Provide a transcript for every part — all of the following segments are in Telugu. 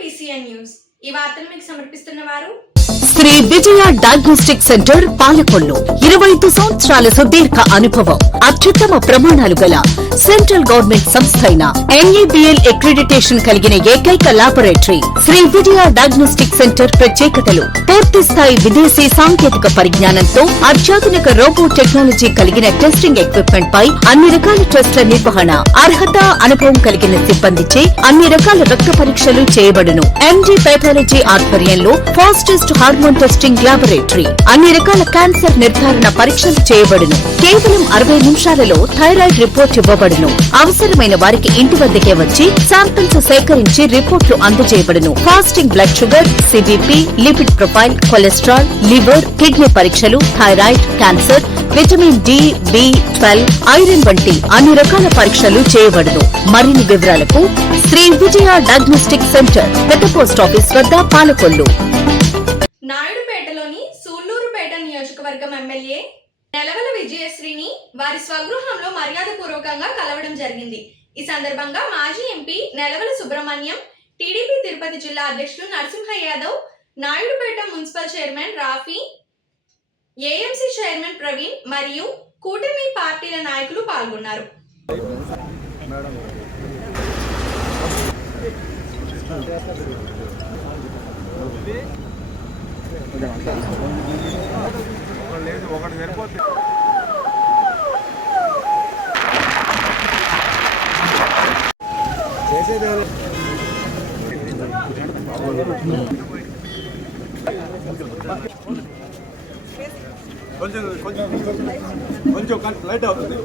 PCN news. ఈ వార్తలు మీకు సమర్పిస్తున్న వారు శ్రీ విజయ డయాగ్నోస్టిక్ సెంటర్ పాలకొల్లు. 25 సంవత్సరాల సుదీర్ఘ అనుభవం, అత్యుత్తమ ప్రమాణాలు గల సెంట్రల్ గవర్నమెంట్ సంస్థ అయిన NABL అక్రిడిటేషన్ కలిగిన ఏకైక laboratory Shri Vijaya diagnostic centre. ప్రత్యేకతలు: పూర్తి స్థాయి విదేశీ సాంకేతిక పరిజ్ఞానంతో అత్యాధునిక రోబో టెక్నాలజీ కలిగిన టెస్టింగ్ ఎక్విప్మెంట్ పై అన్ని రకాల టెస్టుల నిర్వహణ, అర్హత, అనుభవం కలిగిన సిబ్బందిచే అన్ని రకాల రక్త పరీక్షలు చేయబడును. MD పైథాలజీ ఆధ్వర్యంలో ఫాస్టెస్ట్ హార్మోన్ టెస్టింగ్ లాబొరేటరీ, అన్ని రకాల క్యాన్సర్ నిర్ధారణ పరీక్షలు చేయబడును. కేవలం 60 నిమిషాలలో థైరాయిడ్ రిపోర్ట్ ఇవ్వబడును. అవసరమైన వారికి ఇంటి వద్దకే వచ్చి శాంపిల్స్ సేకరించి రిపోర్ట్లు అందజేయబడును. Fasting blood sugar, CBP, lipid profile, cholesterol, liver, kidney పరీక్షలు, thyroid, cancer, vitamin D, B12, iron వంటి అన్ని రకాల పరీక్షలు చేయబడును. మరిన్ని వివరాలకు శ్రీ విజయ డయాగ్నోస్టిక్ సెంటర్, పెద్ద పోస్ట్ ఆఫీస్ వద్ద, పాలకొల్లు. నాయుడుపేటలోని సూళ్లూరుపేట నియోజకవర్గం ఎమ్మెల్యే నెలవల విజయశ్రీని వారి స్వగృహంలో మర్యాదపూర్వకంగా కలవడం జరిగింది. ఈ సందర్భంగా మాజీ ఎంపీ నెలవల సుబ్రహ్మణ్యం, టీడీపీ తిరుపతి జిల్లా అధ్యక్షులు Narasimha Yadav, Naidupeta municipal chairman Rafi, AMC chairman Praveen మరియు కూటమి పార్టీల నాయకులు పాల్గొన్నారు. కొంచెం లైట్ అవుతుంది.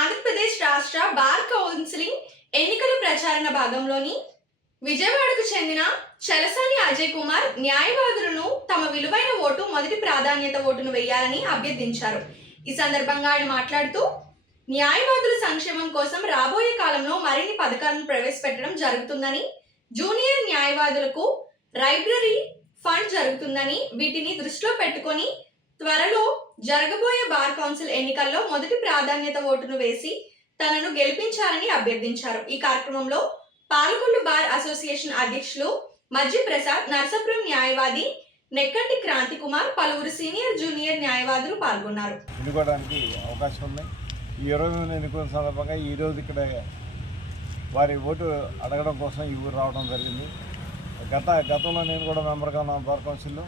ఆంధ్రప్రదేశ్ రాష్ట్ర బార్ కౌన్సిలింగ్ ఎన్నికల ప్రచారణ భాగంలోని విజయవాడకు చెందిన చలసాని అజయ్ కుమార్ న్యాయవాదులను తమ విలువైన ఓటు, మొదటి ప్రాధాన్యత ఓటును వేయాలని అభ్యర్థించారు. ఈ సందర్భంగా ఆయన మాట్లాడుతూ, న్యాయవాదుల సంక్షేమం కోసం రాబోయే కాలంలో మరిన్ని పథకాలను ప్రవేశపెట్టడం జరుగుతుందని, జూనియర్ న్యాయవాదులకు లైబ్రరీ ఫండ్ జరుగుతుందని, వీటిని దృష్టిలో పెట్టుకొని త్వరలో జరగబోయే బార్ కౌన్సిల్ ఎన్నికల్లో మొదటి ప్రాధాన్యత ఓటును వేసి తనను గెలిపించాలని అభ్యర్థించారు. ఈ కార్యక్రమంలో పాలకొల్లు బార్ అసోసియేషన్ అధ్యక్షులు మజ్జి ప్రసాద్, నరసాపురం న్యాయవాది నెక్కంటి క్రాంతి కుమార్, పలువురు సీనియర్, జూనియర్ న్యాయవాదులు పాల్గొన్నారు. ఎన్నుకోవడానికి అవకాశం ఉంది. ఈ రోజు ఎన్నుకున్న సందర్భంగా ఈరోజు ఇక్కడ వారి ఓటు అడగడం కోసం ఈ ఊరు రావడం జరిగింది. గతంలో నేను కూడా మెంబర్గా ఉన్నాను బార్ కౌన్సిల్లో.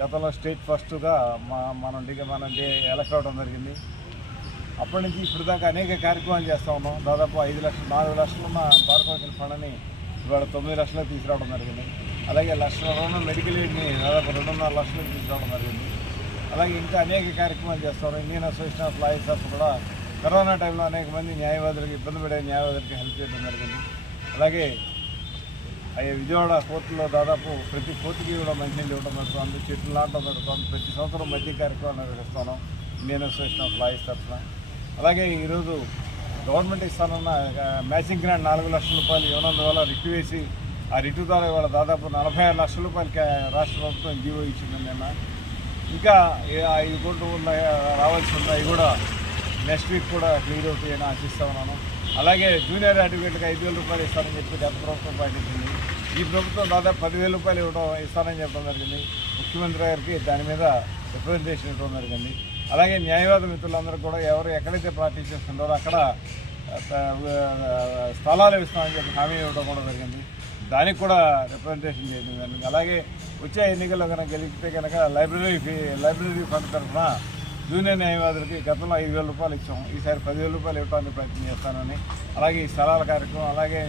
గతంలో స్టేట్ ఫస్ట్గా మనం ఎలక్ట్ అవ్వడం జరిగింది. అప్పటి నుంచి ఇప్పుడు దాకా అనేక కార్యక్రమాలు చేస్తూ ఉన్నాం. దాదాపు 5 లక్షలు 4 లక్షలు ఉన్న బార్ కౌన్సిల్ ఫండ్ని ఇవాళ 9 లక్షలకు తీసుకురావడం జరిగింది. అలాగే లక్షల మెడికల్ ఎయిడ్ని దాదాపు 2.5 లక్షలకు తీసుకురావడం జరిగింది. అలాగే ఇంకా అనేక కార్యక్రమాలు చేస్తాం. ఇండియన్ అసోసియేషన్ ఆఫ్ లాయర్స్ కూడా కరోనా టైంలో అనేక మంది న్యాయవాదులకు, ఇబ్బంది పడే న్యాయవాదులకి హెల్ప్ చేయడం జరిగింది. అలాగే విజయవాడ కోర్టులో దాదాపు ప్రతి కోర్టుకి కూడా మంచినీళ్ళు ఇవ్వడం జరుగుతుంది, చెట్లు నాటడం జరుగుతుంది. ప్రతి సంవత్సరం మధ్య కార్యక్రమాలు నిర్వహిస్తున్నాం ఇండియన్ అసోసియేషన్ ఆఫ్ లాయర్స్ తరఫున. అలాగే ఈరోజు గవర్నమెంట్ ఇస్తానన్న మ్యాచింగ్ గ్రాంట్ 4 లక్షల రూపాయలు ఇవ్వనందువల్ల రిటు వేసి ఆ రిటు ద్వారా ఇవాళ దాదాపు 46 లక్షల రూపాయలకి రాష్ట్ర ప్రభుత్వం జీవో ఇచ్చింది నిన్న. ఇంకా 5 కోట్లు రావాల్సి ఉంది. అవి కూడా నెక్స్ట్ వీక్ కూడా క్లియర్ అవుతాయని ఆశిస్తూ ఉన్నాను. అలాగే జూనియర్ అడ్వకేట్కి 5,000 రూపాయలు ఇస్తానని చెప్పి గత ప్రభుత్వం ప్రకటించింది. ఈ ప్రభుత్వం దాదాపు 10,000 రూపాయలు ఇస్తానని చెప్పడం జరిగింది. ముఖ్యమంత్రి గారికి దాని మీద రిప్రజెంటేషన్ ఇవ్వడం జరిగింది. అలాగే న్యాయవాద మిత్రులందరూ కూడా ఎవరు ఎక్కడైతే ప్రాక్టీస్ చేస్తుంటారో అక్కడ స్థలాలు ఇస్తామని చెప్పి హామీ ఇవ్వడం కూడా జరిగింది. దానికి కూడా రిప్రజెంటేషన్ చేయడం జరిగింది. అలాగే వచ్చే ఎన్నికల్లో కనుక గెలిపితే కనుక లైబ్రరీ ఫండ్ తరఫున జూనియర్ న్యాయవాదులకి గతంలో 5,000 రూపాయలు ఇచ్చాము. ఈసారి 10,000 రూపాయలు ఇవ్వడానికి ప్రయత్నం చేస్తానని, అలాగే ఈ స్థలాల కార్యక్రమం, అలాగే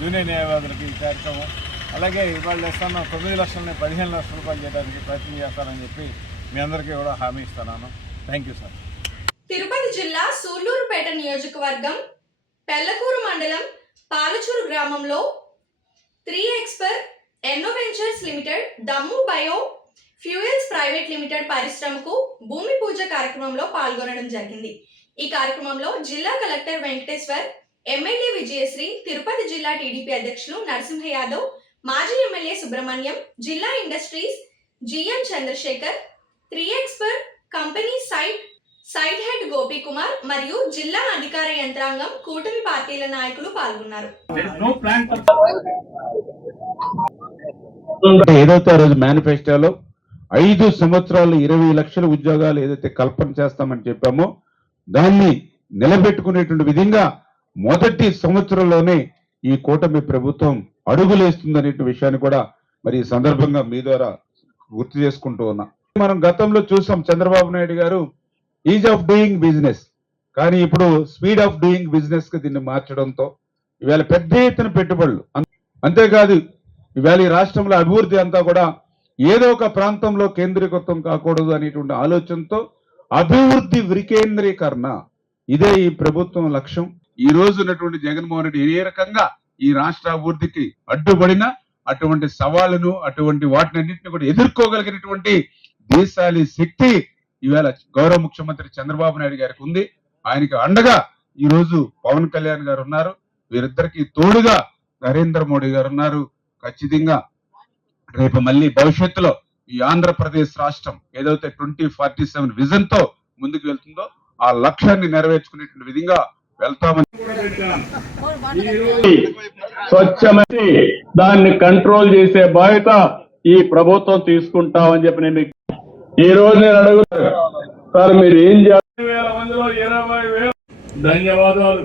జూనియర్ న్యాయవాదులకి ఈ కార్యక్రమం, అలాగే ఇవాళ ఇస్తాను 9 లక్షలని 15 లక్షల రూపాయలు చేయడానికి ప్రయత్నం చేస్తానని చెప్పి మీ అందరికీ కూడా హామీ ఇస్తున్నాను. Thank you sir. తిరుపతి జిల్లా సూళ్లూరుపేట నియోజకవర్గం పెళ్లకూరు మండలం పాలచూరు గ్రామంలో 3Xper ఎన్నోవెంచర్స్ లిమిటెడ్, దమ్ము బయో ఫ్యూయల్స్ ప్రైవేట్ లిమిటెడ్ పరిశ్రమకు భూమి పూజ కార్యక్రమంలో పాల్గొనడం జరిగింది. ఈ కార్యక్రమంలో జిల్లా కలెక్టర్ వెంకటేశ్వర్, ఎమ్మెల్యే విజయశ్రీ, తిరుపతి జిల్లా టీడీపీ అధ్యక్షులు నరసింహ యాదవ్, మాజీ ఎమ్మెల్యే సుబ్రహ్మణ్యం, జిల్లా industries GM Chandrashekhar, 3Expert company site head Gopi Kumar మరియు జిల్లా అధికార యంత్రాంగం, కూటమి పార్టీల నాయకులు పాల్గొన్నారు. ఏదైతే ఆ రోజు మేనిఫెస్టోలో 5 సంవత్సరాలు 20 లక్షల ఉద్యోగాలు ఏదైతే కల్పన చేస్తామని చెప్పామో దాన్ని నిలబెట్టుకునేటువంటి విధంగా మొదటి సంవత్సరంలోనే ఈ కూటమి ప్రభుత్వం అడుగులేస్తుందనే విషయాన్ని కూడా మరి ఈ సందర్భంగా మీ ద్వారా గుర్తు చేసుకుంటూ ఉన్నా. మనం గతంలో చూసాం, చంద్రబాబు నాయుడు గారు ఈజ్ ఆఫ్ డూయింగ్ బిజినెస్, కానీ ఇప్పుడు స్పీడ్ ఆఫ్ డూయింగ్ బిజినెస్ కి దీన్ని మార్చడంతో ఇవాళ పెద్ద ఎత్తున పెట్టుబడులు, అంతేకాదు ఇవాళ ఈ రాష్ట్రంలో అభివృద్ధి అంతా కూడా ఏదో ఒక ప్రాంతంలో కేంద్రీకృతం కాకూడదు అనేటువంటి ఆలోచనతో అభివృద్ధి వికేంద్రీకరణ, ఇదే ఈ ప్రభుత్వం లక్ష్యం. ఈ రోజు ఉన్నటువంటి జగన్మోహన్ రెడ్డి ఏ రకంగా ఈ రాష్ట్ర అభివృద్ధికి అడ్డుపడిన అటువంటి సవాళ్లను, అటువంటి వాటినన్నింటినీ కూడా ఎదుర్కోగలిగినటువంటి దేశాలి శక్తి ఇవాళ గౌరవ ముఖ్యమంత్రి చంద్రబాబు నాయుడు గారికి ఉంది. ఆయనకి అండగా ఈ రోజు పవన్ కళ్యాణ్ గారు ఉన్నారు. వీరిద్దరికి తోడుగా నరేంద్ర మోడీ గారు ఉన్నారు. ఖచ్చితంగా రేపు మళ్ళీ భవిష్యత్తులో ఈ ఆంధ్రప్రదేశ్ రాష్ట్రం ఏదైతే 2047 విజన్ తో ముందుకు వెళ్తుందో ఆ లక్ష్యాన్ని నెరవేర్చుకునేటువంటి విధంగా వెళ్తామని, స్వచ్ఛమని దాన్ని కంట్రోల్ చేసే బాధ్యత ఈ ప్రభుత్వం తీసుకుంటామని చెప్పి నేను ఈ రోజు నేను అడుగుతాను సార్, మీరు ఏం చేయాలి? 20,000 మందిలో 20,000. ధన్యవాదాలు.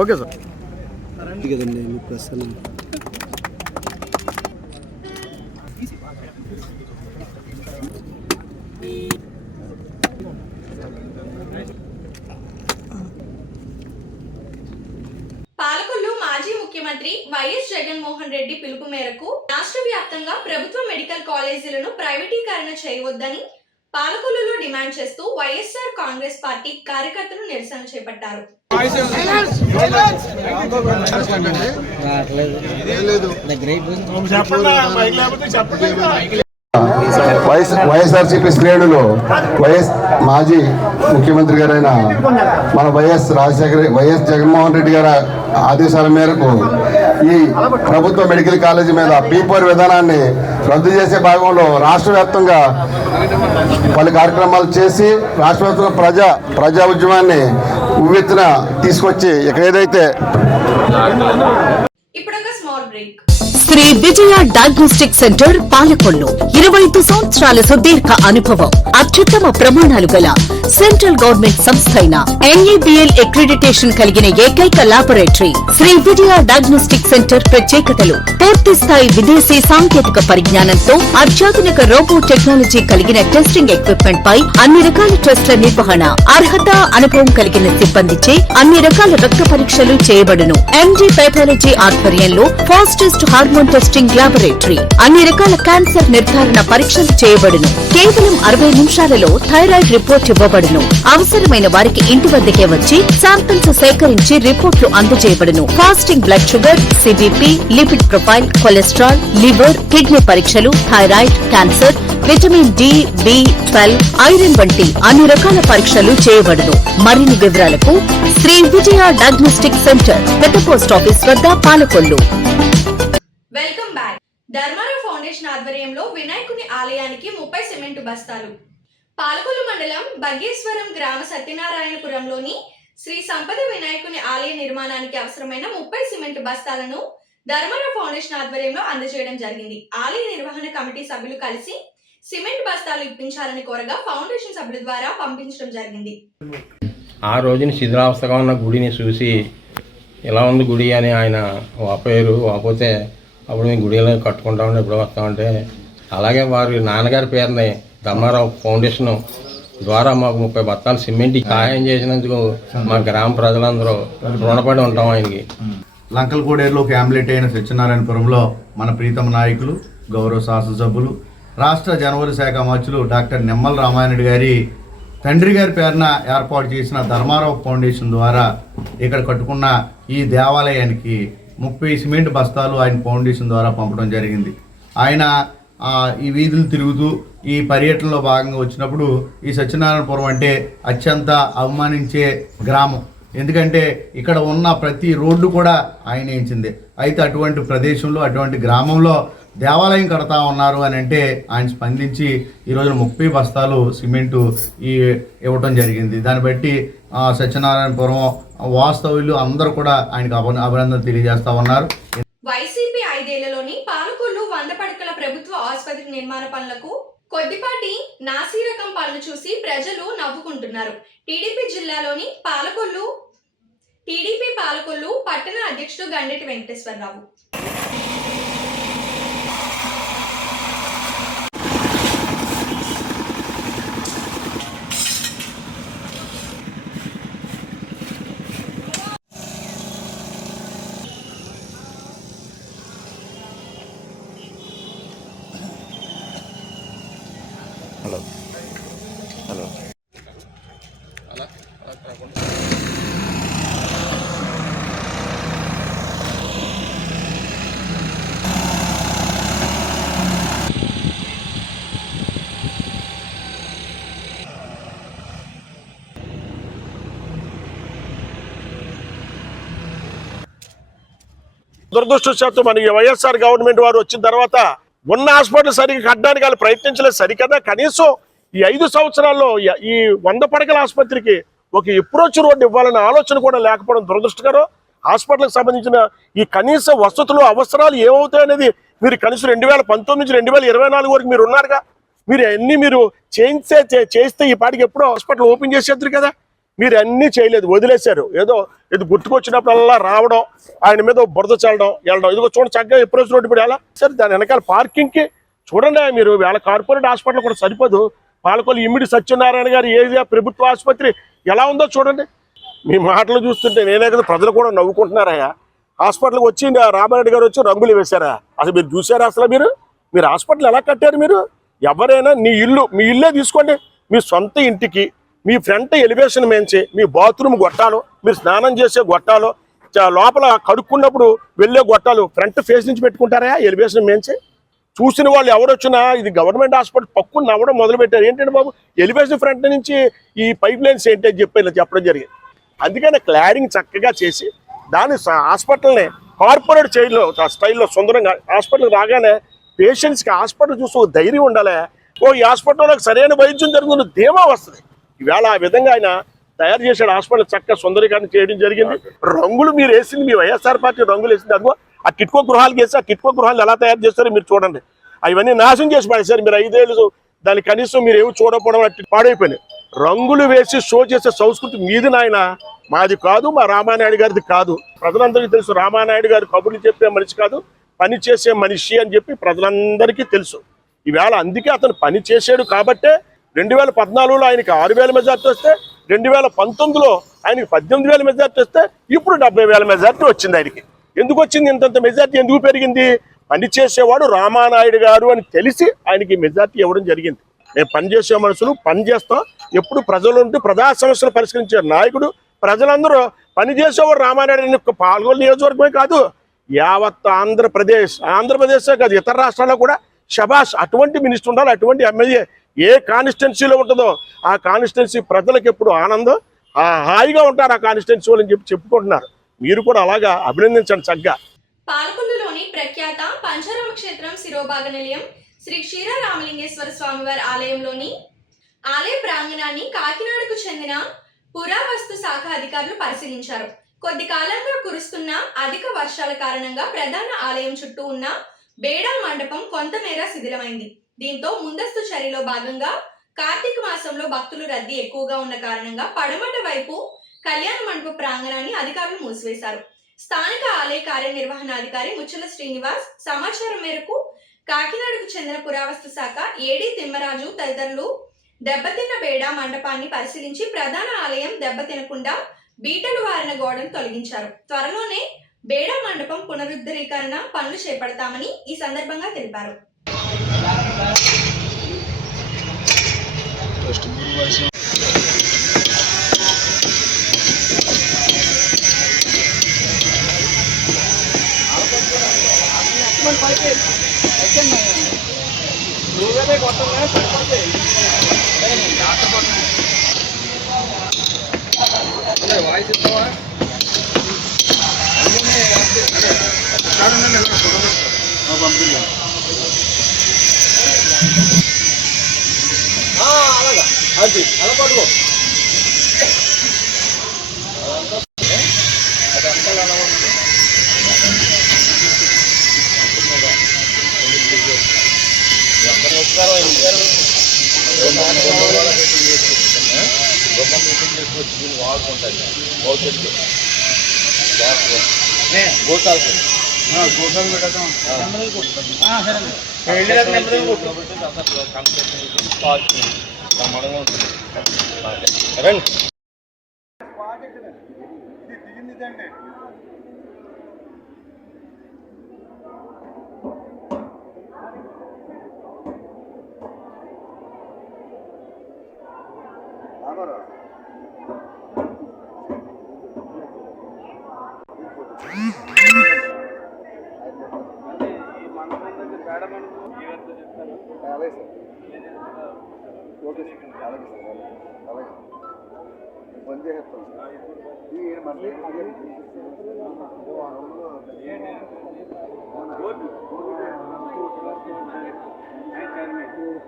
ఓకే సార్ కదండి ప్రశ్న. పాలకొల్లు మాజీ ముఖ్యమంత్రి వైఎస్ జగన్మోహన్ రెడ్డి పిలుపు మేరకు రాష్ట్ర వ్యాప్తంగా ప్రభుత్వ మెడికల్ కాలేజీలను ప్రైవేటీకరణ చేయవద్దని పాలకొల్లులో డిమాండ్ చేస్తూ వైఎస్ఆర్ కాంగ్రెస్ పార్టీ కార్యకర్తలు నిరసన చేపట్టారు. వైఎస్ఆర్సీపీ శ్రేణులు మాజీ ముఖ్యమంత్రి గారైన మన వైఎస్ జగన్మోహన్ రెడ్డి గారి ఆదేశాల మేరకు ఈ ప్రభుత్వ మెడికల్ కాలేజీ మీద P4 విధానాన్ని రద్దు చేసే భాగంలో రాష్ట్ర వ్యాప్తంగా పలు కార్యక్రమాలు చేసి రాష్ట్ర వ్యాప్తంగా ప్రజా ఉద్యమాన్ని ఉవ్వెత్తున తీసుకొచ్చి ఇక్కడ ఏదైతే ఇప్పుడు ఒక small break. Shri Vijaya diagnostic centre Palakollu 25 సంవత్సరాల సుదీర్ఘ అనుభవం, అత్యుత్తమ ప్రమాణాలు గల సెంట్రల్ గవర్నమెంట్ సంస్థ అయిన NABL అక్రిడిటేషన్ కలిగిన ఏకైక laboratory Shri Vijaya diagnostic centre ప్రత్యేకతలు: పూర్తి స్థాయి విదేశీ సాంకేతిక పరిజ్ఞానంతో అత్యాధునిక రోబో టెక్నాలజీ కలిగిన టెస్టింగ్ ఎక్విప్మెంట్ పై అన్ని రకాల టెస్టుల నిర్వహణ, అర్హత, అనుభవం కలిగిన సిబ్బందిచే అన్ని రకాల రక్త పరీక్షలు చేయబడును. MD పెథాలజీ ఆధ్వర్యంలో ఫాస్టెస్ట్ హార్మోన్ టెస్టింగ్ లాబొరేటరీ, అన్ని రకాల క్యాన్సర్ నిర్ధారణ పరీక్షలు చేయబడును. కేవలం 60 నిమిషాలలో థైరాయిడ్ రిపోర్ట్ ఇవ్వబడును. అవసరమైన వారికి ఇంటి వద్దకే వచ్చి శాంపిల్స్ సేకరించి రిపోర్ట్లు అందజేయబడును. Fasting blood sugar, CBP, lipid profile, cholesterol, liver, kidney పరీక్షలు, thyroid, cancer, vitamin D, B12, iron వంటి అన్ని రకాల పరీక్షలు చేయబడును. మరిన్ని వివరాలకు శ్రీ విజయ డయాగ్నోస్టిక్ సెంటర్, పెద్ద పోస్ట్ ఆఫీస్ వద్ద, Palakollu. Welcome back. Dharmarao foundation ఆధ్వర్యంలో వినాయకుని ఆలయానికి 30 సిమెంటు బస్తాలు. పాలకొల్లు మండలం బగ్గేశ్వరం గ్రామ సత్యనారాయణపురంలోని శ్రీ సంపద వినాయకుని ఆలయ నిర్మాణానికి అవసరమైన 30 సిమెంటు బస్తాలను ధర్మారావు ఫౌండేషన్ ఆధ్వర్యంలో అందజేయడం జరిగింది. ఆలయ నిర్వహణ కమిటీ సభ్యులు కలిసి సిమెంట్ బస్తాలు ఇప్పించాలని కోరగా ఫౌండేషన్ సభ్యుల ద్వారా పంపించడం జరిగింది. ఆ రోజున శిథిలావస్థగా ఉన్న గుడిని చూసి ఇలా ఉంది గుడి అని ఆయన వాపోయారు. వాపోతే అప్పుడు మేము గుడిలో కట్టుకుంటామంటే ఎప్పుడో వస్తామంటే అలాగే వారి నాన్నగారి పేరుని ధర్మారావు ఫౌండేషన్ ద్వారా మాకు 30 బత్తాలు సిమెంట్ సహాయం చేసినందుకు మా గ్రామ ప్రజలందరూ రుణపడి ఉంటాం ఆయనకి. లంకలకోడేరులో క్యాంప్లెట్ అయిన సత్యనారాయణపురంలో మన ప్రీతమ నాయకులు గౌరవ శాసనసభ్యులు రాష్ట్ర జనవరి శాఖ మంత్రులు డాక్టర్ నిమ్మల రామారెడ్డి గారి తండ్రి గారి పేరున ఏర్పాటు చేసిన ధర్మారావు ఫౌండేషన్ ద్వారా ఇక్కడ కట్టుకున్న ఈ దేవాలయానికి 30 సిమెంట్ బస్తాలు ఆయన ఫౌండేషన్ ద్వారా పంపడం జరిగింది. ఆయన ఈ వీధులు తిరుగుతూ ఈ పర్యటనలో భాగంగా వచ్చినప్పుడు ఈ సత్యనారాయణపురం అంటే అత్యంత అవమానించే గ్రామం. ఎందుకంటే ఇక్కడ ఉన్న ప్రతి రోడ్డు కూడా ఆయన వేయించింది. అయితే అటువంటి ప్రదేశంలో అటువంటి గ్రామంలో దేవాలయం కడతా ఉన్నారు అని అంటే ఆయన స్పందించి ఈరోజు 30 బస్తాలు సిమెంటు ఇవ్వటం జరిగింది. దాన్ని బట్టి సత్యనారాయణపురం వాస్తవ్యులు అందరూ కూడా ఆయనకు అభినందనలు తెలియజేస్తా ఉన్నారు. వైసీపీ 5 ఏళ్లలోని పాలకొల్లు 100 పడకల ప్రభుత్వ ఆసుపత్రి నిర్మాణ పనులకు కొద్దిపాటి నాసిరకం పనులు చూసి ప్రజలు నవ్వుకుంటున్నారు. టీడీపీ పాలకొల్లు పట్టణ అధ్యక్షుడు గండెటి వెంకటేశ్వరరావు. దురదృష్టవశాత్తు మనకి వైఎస్ఆర్ గవర్నమెంట్ వారు వచ్చిన తర్వాత ఉన్న హాస్పిటల్ సరిగ్గా కట్టడానికి వాళ్ళు ప్రయత్నించలేదు. సరికదా కనీసం ఈ 5 సంవత్సరాల్లో ఈ 100 పడకల ఆసుపత్రికి ఒక అప్రోచ్ రోడ్డు ఇవ్వాలన్న ఆలోచన కూడా లేకపోవడం దురదృష్టకరం. హాస్పిటల్కి సంబంధించిన ఈ కనీస వసతులు అవసరాలు ఏమవుతాయనేది మీరు కనీసం 2019 నుంచి 2024 వరకు మీరు ఉన్నారుగా. మీరు అన్నీ మీరు చేస్తే ఈ పాటికి ఎప్పుడో హాస్పిటల్ ఓపెన్ చేసేద్దరు కదా. మీరు అన్నీ చేయలేదు, వదిలేశారు. ఏదో ఇది గుర్తుకొచ్చినప్పుడల్లా రావడం, ఆయన మీద బురద చల్లడం, వెళ్ళడం. ఇదిగో చూడండి చక్కగా అప్రోచ్ రోడ్డు ఇప్పుడు ఎలా సరే దాని వెనకాల పార్కింగ్కి చూడండి. మీరు వేళ కార్పొరేట్ హాస్పిటల్ కూడా సరిపోదు. పాలకొల్లు ఇమ్మిడి సత్యనారాయణ గారి ఏరియా ప్రభుత్వ ఆసుపత్రి ఎలా ఉందో చూడండి. మీ మాటలు చూస్తుంటే నేనే కదా ప్రజలు కూడా నవ్వుకుంటున్నారయ్యా. హాస్పిటల్కి వచ్చి రామారెడ్డి గారు వచ్చి రంగులు వేశారా? అసలు మీరు చూసారా? అసలు మీరు హాస్పిటల్ ఎలా కట్టారు? మీరు ఎవరైనా మీ ఇల్లే తీసుకోండి. మీ సొంత ఇంటికి మీ ఫ్రంట్ ఎలివేషన్ మేంచి మీ బాత్రూమ్ గొట్టాలు, మీరు స్నానం చేసే గొట్టాలు, లోపల కడుక్కున్నప్పుడు వెళ్ళే గొట్టాలు ఫ్రంట్ ఫేస్ నుంచి పెట్టుకుంటారా ఎలివేషన్ మేంచి? చూసిన వాళ్ళు ఎవరు వచ్చినా ఇది గవర్నమెంట్ హాస్పిటల్ పక్కుని నవ్వడం మొదలుపెట్టారు. ఏంటంటే బాబు ఎలివేషన్ ఫ్రంట్ నుంచి ఈ పైప్ లైన్స్ ఏంటి అని చెప్పడం జరిగింది. అందుకని క్లారింగ్ చక్కగా చేసి దాని హాస్పిటల్ని కార్పొరేట్ స్టైల్లో సుందరంగా హాస్పిటల్కి రాగానే పేషెంట్స్కి హాస్పిటల్ చూసి ఒక ధైర్యం ఉండాలి. ఈ హాస్పిటల్లో సరైన వైద్యం జరుగుతున్న ధీమా వస్తుంది. ఈవేళ ఆ విధంగా ఆయన తయారు చేశాడు. హాస్పిటల్ చక్కగా సుందరీకరణ చేయడం జరిగింది. రంగులు మీరు వేసింది మీ వైఎస్ఆర్ పార్టీ రంగులు వేసింది. అదిగో ఆ టిట్కో గృహాలు వేసి ఆ టిట్కో గృహాలు ఎలా తయారు చేస్తారో మీరు చూడండి. అవన్నీ నాశనం చేసి పడేశారు. మీరు 5 ఏళ్ళు దాని కనీసం మీరు ఏమి చూడకపోవడం పాడైపోయినాయి. రంగులు వేసి షో చేసే సంస్కృతి మీది నాయన, మాది కాదు, మా రామానాయుడు గారిది కాదు. ప్రజలందరికీ తెలుసు రామానాయుడు గారు కబుర్లు చెప్పే మనిషి కాదు, పని చేసే మనిషి అని చెప్పి ప్రజలందరికీ తెలుసు. ఈవేళ అందుకే అతను పని చేశాడు కాబట్టే 2014లో ఆయనకి 6,000 మెజార్టీ వస్తే 2019లో ఆయనకి 18,000 మెజార్టీ వస్తే ఇప్పుడు 70,000 మెజార్టీ వచ్చింది ఆయనకి. ఎందుకు వచ్చింది? ఇంతంత మెజార్టీ ఎందుకు పెరిగింది? పని చేసేవాడు రామానాయుడు గారు అని తెలిసి ఆయనకి మెజార్టీ ఇవ్వడం జరిగింది. మేము పనిచేసే మనుషులు పని చేస్తాం. ఎప్పుడు ప్రజలు ఉంటూ ప్రజా సమస్యలు పరిష్కరించే నాయకుడు. ప్రజలందరూ పనిచేసేవాడు రామానాయుడు. పాల్గొని నియోజకవర్గమే కాదు, యావత్ ఆంధ్రప్రదేశే కాదు, ఇతర రాష్ట్రాల్లో కూడా శబాష్ అటువంటి మినిస్టర్ ఉండాలి, అటువంటి ఎమ్మెల్యే ఏ కాన్స్టిట్యున్సీలో ఉంటుందో ఆ కాన్స్టిట్యున్సీ ప్రజలకు ఎప్పుడు ఆనందం, హాయిగా ఉంటారు ఆ కాన్స్టిట్యున్సీ అని చెప్పుకుంటున్నారు. మీరు కూడా అలాగా అభినందించండి. చక్కగా పాలకొల్లులోని ప్రఖ్యాత పంచారామ క్షేత్రం శిరోభాగ నిలయం శ్రీ క్షీర రామలింగేశ్వర స్వామివారి ఆలయంలోని ఆలయ ప్రాంగణాన్ని కాకినాడకు చెందిన పురావస్తు శాఖ అధికారులు పరిశీలించారు. కొద్ది కాలంగా కురుస్తున్న అధిక వర్షాల కారణంగా ప్రధాన ఆలయం చుట్టూ ఉన్న బేడా మండపం కొంతమేర శిథిలమైంది. దీంతో ముందస్తు చర్యలో భాగంగా కార్తీక మాసంలో భక్తులు రద్దీ ఎక్కువగా ఉన్న కారణంగా పడమట వైపు కళ్యాణ మండప ప్రాంగణాన్ని అధికారులు మూసివేశారు. స్థానిక ఆలయ కార్యనిర్వహణాధికారి ముచ్చల శ్రీనివాస్ సమాచారం మేరకు కాకినాడకు చెందిన పురావస్తు శాఖ ఏడీ తిమ్మరాజు తదితరులు దెబ్బతిన్న బేడా మండపాన్ని పరిశీలించి ప్రధాన ఆలయం దెబ్బతినకుండా బీటలు వారిన గోడను తొలగించారు. త్వరలోనే బేడా మండపం పునరుద్ధరీకరణ పనులు చేపడతామని ఈ సందర్భంగా తెలిపారు.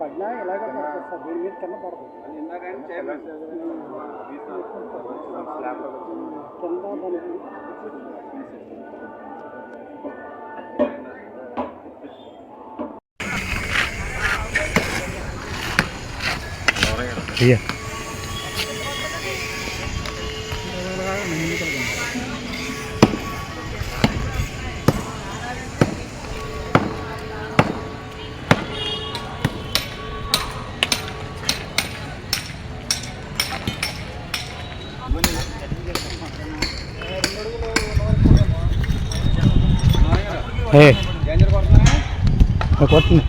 పడినా ఎలాగ దీని మీద కింద పడదు కింద కొట్టండి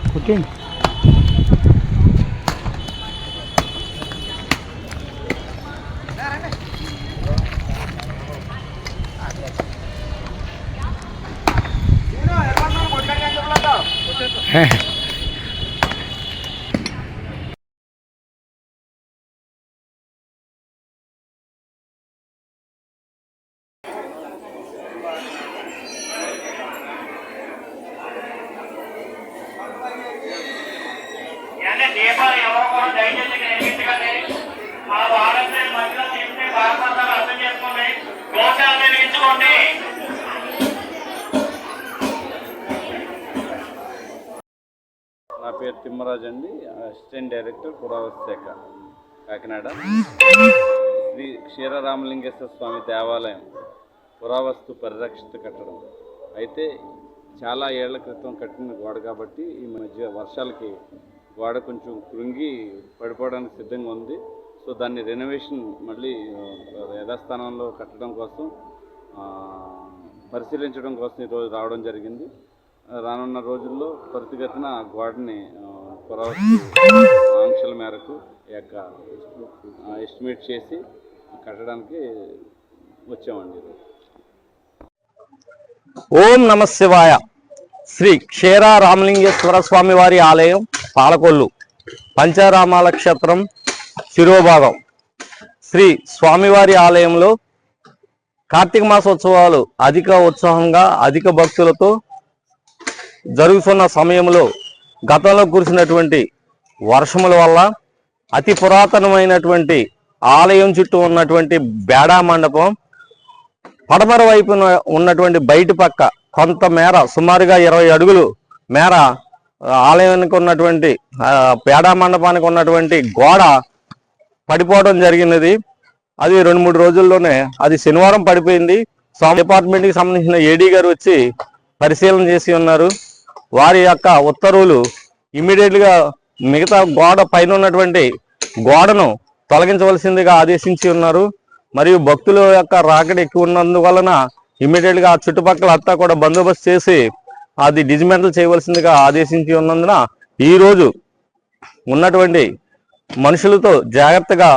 దీపాలు ఎవరు కూడా దయచేసి నిర్మించకండి. మా వాళ్ళని మధ్యలో తీసి బాధపడతారు, అర్థం చేసుకోండి. గోశాలను నిర్మించుకోండి. నా పేరు తిమ్మరాజు అండి, అసిస్టెంట్ డైరెక్టర్ పురావస్తు శాఖ కాకినాడ. శ్రీ క్షీరరామలింగేశ్వర స్వామి దేవాలయం పురావస్తు పరిరక్షిత కట్టడం అయితే చాలా ఏళ్ల క్రితం కట్టిన గోడ కాబట్టి ఈ మధ్య వర్షాలకి గోడ కొంచెం కృంగి పడిపోవడానికి సిద్ధంగా ఉంది. సో దాన్ని రెనోవేషన్ మళ్ళీ యథాస్థానంలో కట్టడం కోసం పరిశీలించడం కోసం ఈరోజు రావడం జరిగింది. రానున్న రోజుల్లో త్వరితగతిన గోడని పురావస్తు ఆంక్షల మేరకు యొక్క ఎస్టిమేట్ చేసి కట్టడానికి వచ్చామండి. ఓం నమ శివాయ. శ్రీ క్షీర రామలింగేశ్వర స్వామి వారి ఆలయం పాలకొల్లు, పంచారామాల క్షేత్రం శిరోభాగం. శ్రీ స్వామివారి ఆలయంలో కార్తీక మాసోత్సవాలు అధిక ఉత్సాహంగా అధిక భక్తులతో జరుగుతున్న సమయంలో గతంలో కురిసినటువంటి వర్షముల వల్ల అతి పురాతనమైనటువంటి ఆలయం చుట్టూ ఉన్నటువంటి బేడా మండపం పడమర వైపున ఉన్నటువంటి బయటి పక్క కొంత మేర సుమారుగా 20 అడుగులు మేర ఆలయానికి ఉన్నటువంటి బేడా మండపానికి ఉన్నటువంటి గోడ పడిపోవడం జరిగినది. అది 2-3 రోజుల్లోనే అది శనివారం పడిపోయింది. డిపార్ట్మెంట్కి సంబంధించిన ఏడీ గారు వచ్చి పరిశీలన చేసి ఉన్నారు. వారి యొక్క ఉత్తర్వులు ఇమ్మీడియట్గా మిగతా గోడ పైన ఉన్నటువంటి గోడను తొలగించవలసిందిగా ఆదేశించి ఉన్నారు. మరియు భక్తుల యొక్క రాకడ ఎక్కువ ఉన్నందువలన ఇమీడియట్ గా ఆ చుట్టుపక్కల అంతా కూడా బందోబస్తు చేసి అది డిజిమెంటల్ చేయవలసిందిగా ఆదేశించి ఉన్నందున ఈ రోజు ఉన్నటువంటి మనుషులతో జాగ్రత్తగా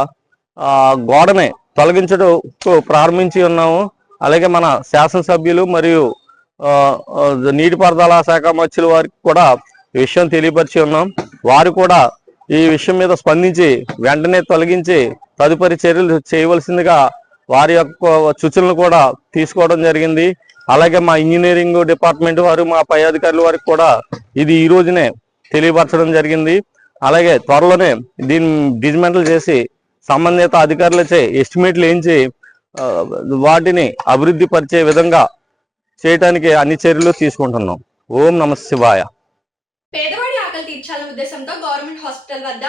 గోడని తొలగించడానికి ప్రారంభించి ఉన్నాము. అలాగే మన శాసనసభ్యులు మరియు నీటిపారుదల శాఖ మంత్రుల వారికి కూడా ఈ విషయం తెలియపరిచి ఉన్నాం. వారు కూడా ఈ విషయం మీద స్పందించి వెంటనే తొలగించి తదుపరి చర్యలు చేయవలసిందిగా వారి యొక్క సూచనలు కూడా తీసుకోవడం జరిగింది. అలాగే మా ఇంజనీరింగ్ డిపార్ట్మెంట్ వారు, మా పై అధికారుల వారికి కూడా ఇది ఈ రోజునే తెలియపరచడం జరిగింది. అలాగే త్వరలోనే దీన్ని డిజిమెంటల్ చేసి సంబంధిత అధికారులచే ఎస్టిమేట్లు వేయించి వాటిని అభివృద్ధి పరిచే విధంగా చేయడానికి అన్ని చర్యలు తీసుకుంటున్నాం. ఓం నమ శివాయ. పేదవాడి ఆకలి తీర్చాలనే ఉద్దేశంతో గవర్నమెంట్ హాస్పిటల్ వద్ద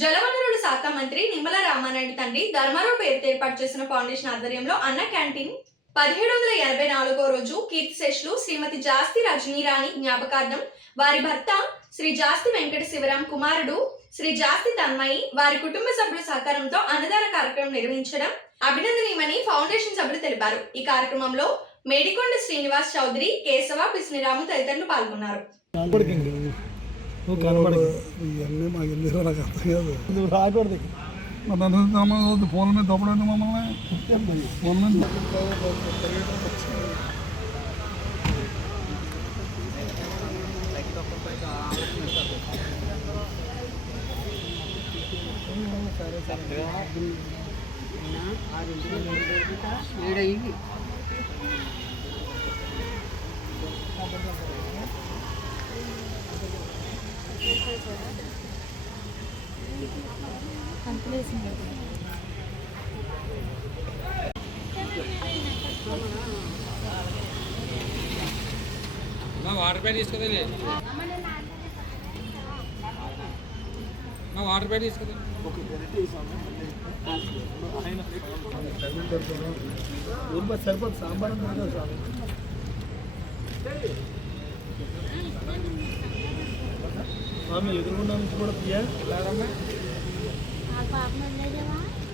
జలవనరుల శాఖ మంత్రి నిమ్మల రామానాయుడు తండ్రి ధర్మారావు పేరుతో ఏర్పాటు చేసిన ఫౌండేషన్ ఆధ్వర్యంలో అన్న క్యాంటీన్ 1784వ రోజు కీర్తిశేషులు శ్రీమతి జాస్తి రజనీరాణి జ్ఞాపకార్థం వారి భర్త శ్రీ జాస్తి వెంకట శివరాం కుమారుడు శ్రీ జాస్తి తన్మయి వారి కుటుంబ సభ్యుల సహకారంతో అన్నదాన కార్యక్రమం నిర్వహించడం అభినందనీయమని ఫౌండేషన్ సభ్యులు తెలిపారు. ఈ కార్యక్రమంలో మేడికొండ శ్రీనివాస్ చౌదరి, కేశవ, పిస్నిరాము తదితరులు పాల్గొన్నారు. ఫోన్ మీద తప్పడం మమ్మల్ని ఫోన్ మీద వాటర్ ప్యాడ్ తీసుకుంది వాటర్ ప్యాడ్ తీసుకుంది సరిపోతుంది సాంబార్ స్వామి ఎదురుకుండా నుంచి కూడా తీయా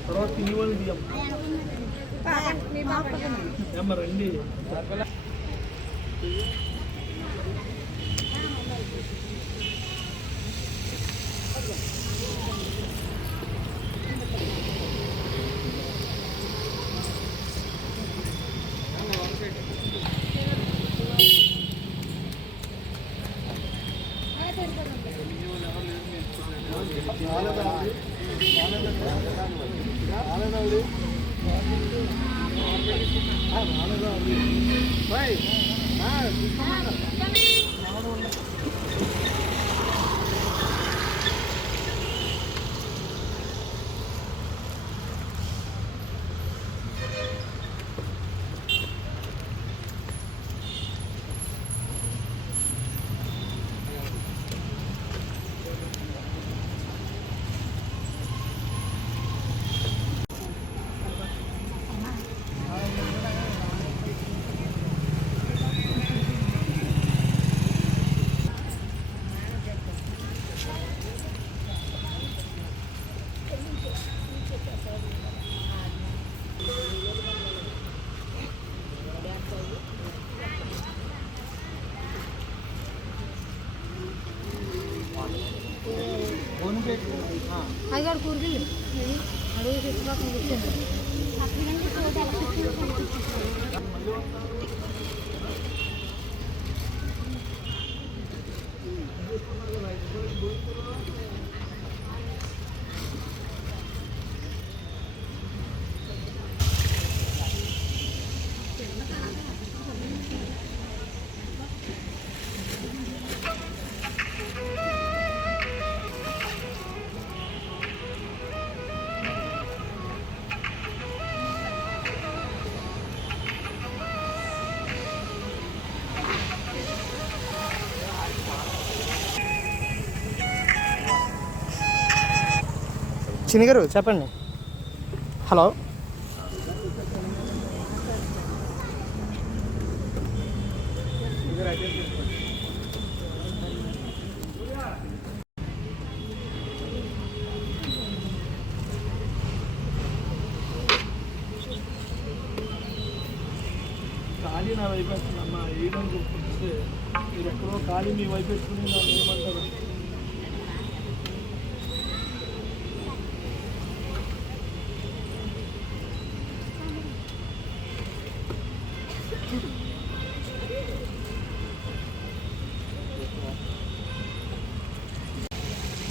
తర్వాత తిని వాళ్ళు తీయమ్మ రండి. అయ్యారు కూరగాయలు అడుగు తీసుకుని చిన్ని గారు చెప్పండి. హలో ఖాళీ నా వైపు వేస్తుందమ్మా ఏమని చెప్తుంటే మీరు ఎక్కడో ఖాళీ మీ వైపు పెట్టుకుని నన్ను ఏమంటారు?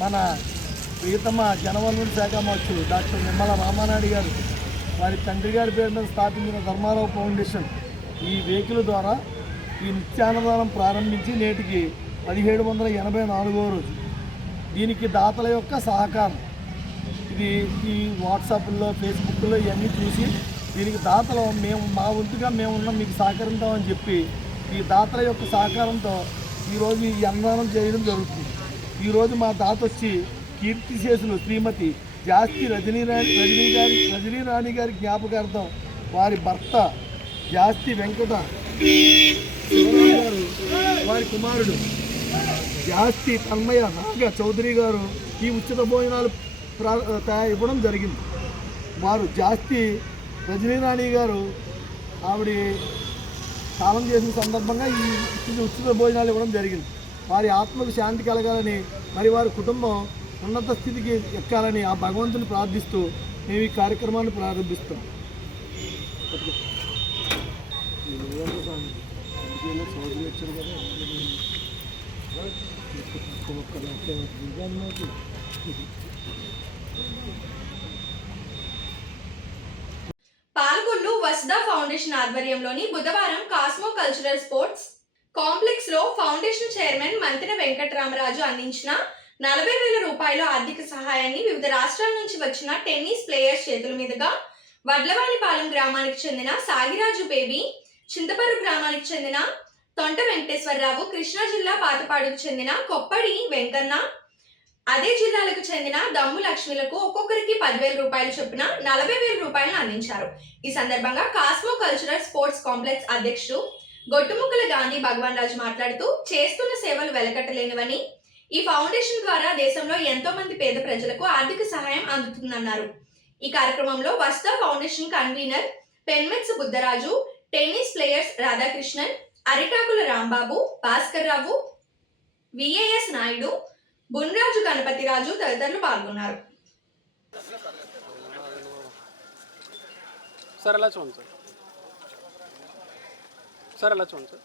మన ప్రియతమ జనవనరుల శాఖ మంత్రి డాక్టర్ నిమ్మల రామానాయుడు గారు వారి తండ్రి గారి పేరు మీద స్థాపించిన ధర్మారావు ఫౌండేషన్ ఈ వెహికల్ ద్వారా ఈ నిత్యాన్నదానం ప్రారంభించి నేటికి 1784వ రోజు. దీనికి దాతల యొక్క సహకారం ఇది ఈ వాట్సాప్లో ఫేస్బుక్లో ఇవన్నీ చూసి దీనికి దాతలు మేము మా వంతుగా మేమున్నాం మీకు సహకరిస్తామని చెప్పి ఈ దాతల యొక్క సహకారంతో ఈరోజు ఈ అన్నదానం చేయడం జరుగుతుంది. ఈరోజు మా దాత వచ్చి కీర్తిశేషులు శ్రీమతి జాస్తి రజనీ రాణి గారి జ్ఞాపకార్థం వారి భర్త జాస్తి వెంకట గారు వారి కుమారుడు జాస్తి తన్మయ నాగ చౌదరి గారు ఈ ఉచిత భోజనాలు ఇవ్వడం జరిగింది. వారు జాస్తి రజనీ రాణి గారు ఆవిడ కాలం చేసిన సందర్భంగా ఈ ఉచిత భోజనాలు ఇవ్వడం జరిగింది. వారి ఆత్మకు శాంతి కలగాలని మరి వారి కుటుంబం ఉన్నత స్థితికి ఎక్కాలని ఆ భగవంతుని ప్రార్థిస్తూ మేము ఈ కార్యక్రమాన్ని ప్రారంభిస్తాం. పాల్గొల్లు వసుదా ఫౌండేషన్ ఆధ్వర్యంలోని బుధవారం కాస్మో కల్చరల్ స్పోర్ట్స్ కాంప్లెక్స్ లో ఫౌండేషన్ చైర్మన్ మంతిన వెంకటరామరాజు అందించిన 40,000 రూపాయల ఆర్థిక సహాయాన్ని వివిధ రాష్ట్రాల నుంచి వచ్చిన టెన్నిస్ ప్లేయర్స్ చేతుల మీదుగా వడ్లవానిపాలెం గ్రామానికి చెందిన సాగిరాజు బేబీ, చింతపర్రు గ్రామానికి చెందిన తొంట వెంకటేశ్వరరావు, కృష్ణా జిల్లా పాతపాడుకు చెందిన కొప్పడి వెంకన్న, అదే జిల్లాలకు చెందిన దమ్ము లక్ష్మిలకు ఒక్కొక్కరికి 10,000 రూపాయలు చొప్పున 40,000 రూపాయలను అందించారు. ఈ సందర్భంగా కాస్మో కల్చరల్ స్పోర్ట్స్ కాంప్లెక్స్ అధ్యక్షుడు గొట్టుముక్కల గాంధీ భగవాన్ రాజు మాట్లాడుతూ చేస్తున్న సేవలు వెలకట్టలేనివని, ఈ ఫౌండేషన్ ద్వారా దేశంలో ఎంతో మంది పేద ప్రజలకు ఆర్థిక సహాయం అందుతుందన్నారు. ఈ కార్యక్రమంలో వసుదా ఫౌండేషన్ కన్వీనర్ పెన్మెక్స్ Buddharaju, tennis players Radhakrishnan, Aritakula Rambabu, Bhaskar Rao, V A S Naidu, Bunraju Ganapathiraju తదితరులు పాల్గొన్నారు. సార్ ఎలా చూడండి సార్ ఎలా చూడండి సార్.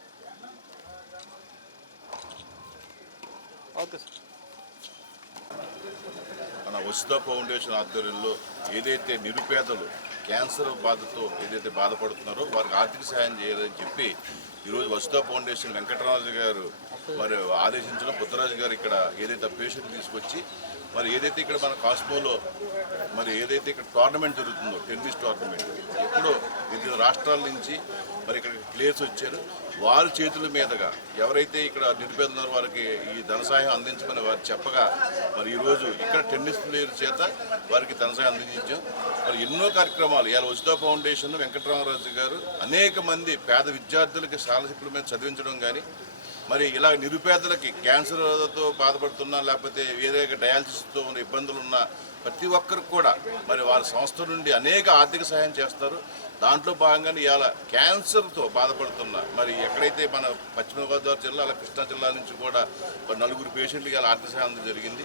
Okay sir. మన వసుదా ఫౌండేషన్ ఆధ్వర్యంలో ఏదైతే నిరుపేదలు క్యాన్సర్ బాధతో ఏదైతే బాధపడుతున్నారో వారికి ఆర్థిక సహాయం చేయాలని చెప్పి ఈరోజు వసుదా ఫౌండేషన్ వెంకటరాజు గారు మరి ఆదేశించడం, బుద్ధరాజు గారు ఇక్కడ ఏదైతే పేషెంట్ తీసుకొచ్చి మరి ఏదైతే ఇక్కడ మన కాస్మోలో మరి ఏదైతే ఇక్కడ టోర్నమెంట్ జరుగుతుందో టెన్నిస్ టోర్నమెంట్, ఎప్పుడో వివిధ రాష్ట్రాల నుంచి మరి ఇక్కడ ప్లేయర్స్ వచ్చారు. వారి చేతుల మీదుగా ఎవరైతే ఇక్కడ నిరుపేదల వారికి ఈ ధన సహాయం అందించమని వారు చెప్పగా మరి ఈరోజు ఇక్కడ టెన్నిస్ ప్లేయర్ చేత వారికి ధన సహాయం అందించాం. మరి ఎన్నో కార్యక్రమాలు ఇవాళ వసుదా ఫౌండేషన్ వెంకటరామరాజు గారు అనేక మంది పేద విద్యార్థులకి స్కాలర్షిప్ల మీద చదివించడం కానీ, మరి ఇలా నిరుపేదలకి క్యాన్సర్తో బాధపడుతున్నా లేకపోతే వేరే డయాలసిస్తో ఉన్న ఇబ్బందులు ఉన్న ప్రతి ఒక్కరికి కూడా మరి వారి సంస్థ నుండి అనేక ఆర్థిక సహాయం చేస్తారు. దాంట్లో భాగంగానే ఇవాళ క్యాన్సర్తో బాధపడుతున్న మరి ఎక్కడైతే మన పశ్చిమ గోదావరి జిల్లా అలా కృష్ణా జిల్లా నుంచి కూడా 4 పేషెంట్లకి ఇవాళ ఆర్థిక సహాయం జరిగింది.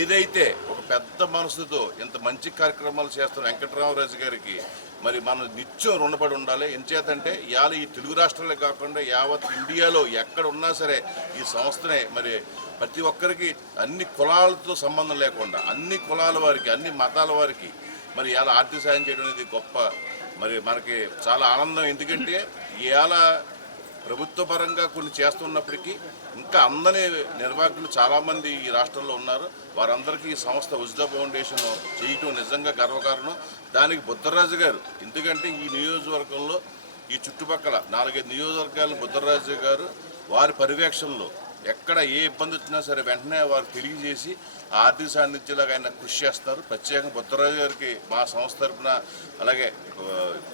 ఏదైతే ఒక పెద్ద మనసుతో ఇంత మంచి కార్యక్రమాలు చేస్తున్న వెంకటరామరాజు గారికి మరి మనం నిత్యం రుణపడి ఉండాలి. ఎంచేతంటే ఇవాళ ఈ తెలుగు రాష్ట్రాలే కాకుండా యావత్ ఇండియాలో ఎక్కడ ఉన్నా సరే ఈ సంస్థనే మరి ప్రతి ఒక్కరికి అన్ని కులాలతో సంబంధం లేకుండా అన్ని కులాల వారికి అన్ని మతాల వారికి మరి ఇవాళ ఆర్థిక సాయం చేయడం అనేది గొప్ప మరి మనకి చాలా ఆనందం. ఎందుకంటే ఇవాళ ప్రభుత్వ పరంగా కొన్ని చేస్తున్నప్పటికీ ఇంకా అందని నిర్వాహకులు చాలామంది ఈ రాష్ట్రంలో ఉన్నారు. వారందరికీ ఈ సంస్థ వసుదా ఫౌండేషన్ చేయటం నిజంగా గర్వకారణం. దానికి బుద్ధరాజు గారు, ఎందుకంటే ఈ నియోజకవర్గంలో ఈ చుట్టుపక్కల 4-5 నియోజకవర్గాలను బుద్ధరాజు గారు వారి పర్యవేక్షణలో ఎక్కడ ఏ ఇబ్బంది వచ్చినా సరే వెంటనే వారు తెలియజేసి ఆర్థిక సాధించేలాగా ఆయన కృషి చేస్తారు. ప్రత్యేకంగా బుద్ధరాజు గారికి మా సంస్థ తరఫున అలాగే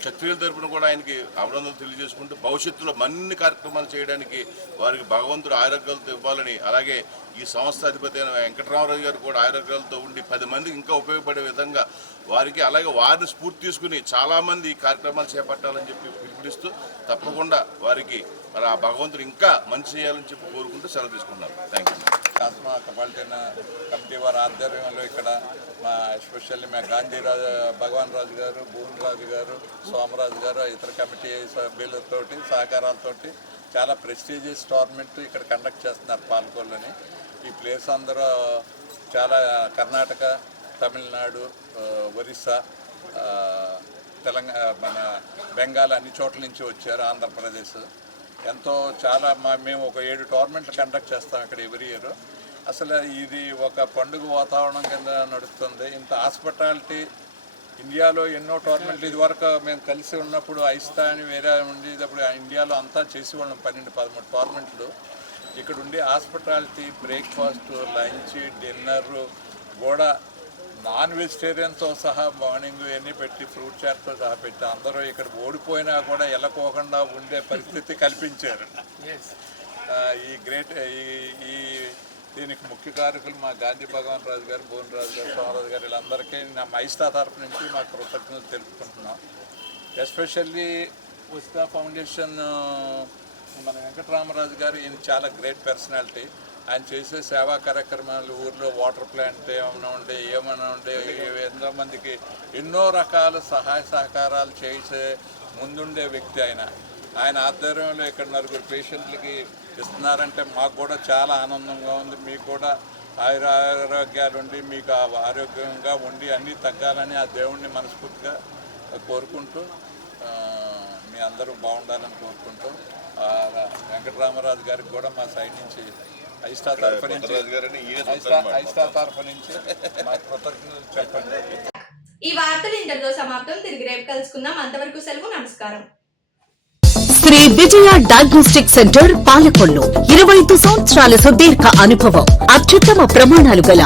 క్షత్రియుల తరఫున కూడా ఆయనకి అభినందనలు తెలియజేసుకుంటూ భవిష్యత్తులో మరిన్ని కార్యక్రమాలు చేయడానికి వారికి భగవంతుడు ఆరోగ్యాలతో ఇవ్వాలని, అలాగే ఈ సంస్థ అధిపతి అయిన వెంకటరామరాజు గారు కూడా ఆరోగ్యాలతో ఉండి 10 మందికి ఇంకా ఉపయోగపడే విధంగా వారికి, అలాగే వారిని స్ఫూర్తి తీసుకుని చాలామంది ఈ కార్యక్రమాలు చేపట్టాలని చెప్పి పిలుపునిస్తూ తప్పకుండా వారికి మరి ఆ భగవంతుడు ఇంకా మంచి చేయాలని చెప్పి కోరుకుంటూ సెలవు తీసుకున్నాను. Thank you. శాసన మెట్రోపాలిటన్ కమిటీ వారి ఆధ్వర్యంలో ఇక్కడ మా ఎస్పెషల్లీ మా గాంధీరాజు, భగవాన్ రాజు గారు, భూమిరాజు గారు, సోమరాజు గారు, ఇతర కమిటీ సభ్యులతోటి సహకారాలతోటి చాలా ప్రెస్టీజియస్ టోర్నమెంట్ ఇక్కడ కండక్ట్ చేస్తున్నారు పాల్గొల్లోని. ఈ ప్లేయర్స్ అందరూ చాలా కర్ణాటక, తమిళనాడు, ఒరిస్సా, తెలంగాణ, మన బెంగాల్ అన్ని చోట్ల నుంచి వచ్చారు, ఆంధ్రప్రదేశ్. ఎంతో చాలా మేము ఒక 7 టోర్నమెంట్లు కండక్ట్ చేస్తాం ఇక్కడ ఎవ్రీ ఇయర్. అసలు ఇది ఒక పండుగ వాతావరణం కింద నడుస్తుంది. ఇంత హాస్పిటాలిటీ ఇండియాలో ఎన్నో టోర్నమెంట్లు ఇదివరకు మేము కలిసి ఉన్నప్పుడు ఐస్తా అని వేరే ఉండేటప్పుడు ఇండియాలో అంతా చేసేవాళ్ళం 12-13 టోర్నమెంట్లు. ఇక్కడ ఉండే హాస్పిటాలిటీ, బ్రేక్ఫాస్ట్, లంచ్, డిన్నర్ కూడా నాన్ వెజిటేరియన్తో సహా మార్నింగ్ ఇవన్నీ పెట్టి ఫ్రూట్ చాట్తో సహా పెట్టి అందరూ ఇక్కడ ఓడిపోయినా కూడా వెళ్ళకోకుండా ఉండే పరిస్థితి కల్పించారు. ఈ గ్రేట్ ఈ దీనికి ముఖ్య కారకులు మా గాంధీ భగవాన్ రాజు గారు, భువన్ రాజు గారు, సోమరాజు గారు, వీళ్ళందరికీ నా మైస్తా తరఫు నుంచి మా కృతజ్ఞతలు తెలుపుకుంటున్నాం. ఎస్పెషల్లీ ఉస్తా ఫౌండేషన్ మన వెంకటరామరాజు గారు, ఈయన చాలా గ్రేట్ పర్సనాలిటీ. ఆయన చేసే సేవా కార్యక్రమాలు, ఊర్లో వాటర్ ప్లాంట్ ఏమైనా ఉండే ఎంతో మందికి ఎన్నో రకాల సహాయ సహకారాలు చేసే ముందుండే వ్యక్తి ఆయన ఆధ్వర్యంలో ఇక్కడ 9 పేషెంట్లకి ఇస్తున్నారంటే మాకు కూడా చాలా ఆనందంగా ఉంది. మీకు కూడా ఆరోగ్యాలు ఉండి మీకు ఆరోగ్యంగా ఉండి అన్నీ తగ్గాలని ఆ దేవుణ్ణి మనస్ఫూర్తిగా కోరుకుంటూ మీ అందరూ బాగుండాలని కోరుకుంటూ వెంకటరామరాజు గారికి కూడా మా సైడ్ నుంచి ఐస్టా తరఫు నుంచి మా కృతజ్ఞతలు చెప్పండి. ఈ వార్తలు ఇంతటితో సమాప్తం. తిరిగి రేపు కలుసుకుందాం. అంతవరకు సెలవు. నమస్కారం. శ్రీ విజయ డయాగ్నోస్టిక్ సెంటర్ పాలకొల్లు 25 సంవత్సరాల సుదీర్ఘ అనుభవం, అత్యుత్తమ ప్రమాణాలు గల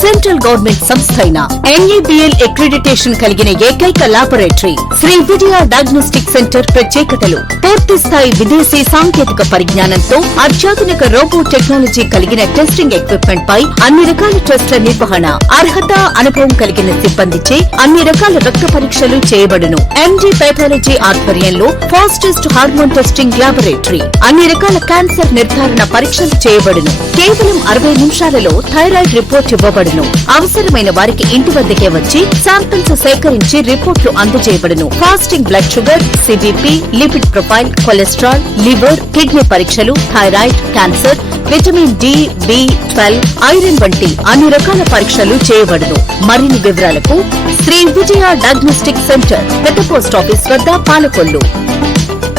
సెంట్రల్ గవర్నమెంట్ సంస్థ అయిన NABL అక్రిడిటేషన్ కలిగిన ఏకైక laboratory Shri Vijaya diagnostic centre. ప్రత్యేకతలు: పూర్తి స్థాయి విదేశీ సాంకేతిక పరిజ్ఞానంతో అత్యాధునిక రోబో టెక్నాలజీ కలిగిన టెస్టింగ్ ఎక్విప్మెంట్ పై అన్ని రకాల టెస్టుల నిర్వహణ, అర్హత, అనుభవం కలిగిన సిబ్బందిచే అన్ని రకాల రక్త పరీక్షలు చేయబడును. MD పైథాలజీ ఆధ్వర్యంలో ఫాస్టెస్ట్ హార్మోన్ టెస్టింగ్ ల్యాబొరేటరీ, అన్ని రకాల క్యాన్సర్ నిర్ధారణ పరీక్షలు చేయబడును. కేవలం 60 నిమిషాలలో థైరాయిడ్ రిపోర్ట్ ఇవ్వబడును. అవసరమైన వారికి ఇంటి వద్దకే వచ్చి శాంపిల్స్ సేకరించి రిపోర్ట్లు అందజేయబడును. Fasting blood sugar, CBP, lipid profile, cholesterol, liver, kidney పరీక్షలు, thyroid, cancer, vitamin D, B12, iron వంటి అన్ని రకాల పరీక్షలు చేయబడును. మరిన్ని వివరాలకు శ్రీ విజయ డయాగ్నోస్టిక్ సెంటర్, పెద్ద పోస్ట్ ఆఫీస్ వద్ద, పాలకొల్లు.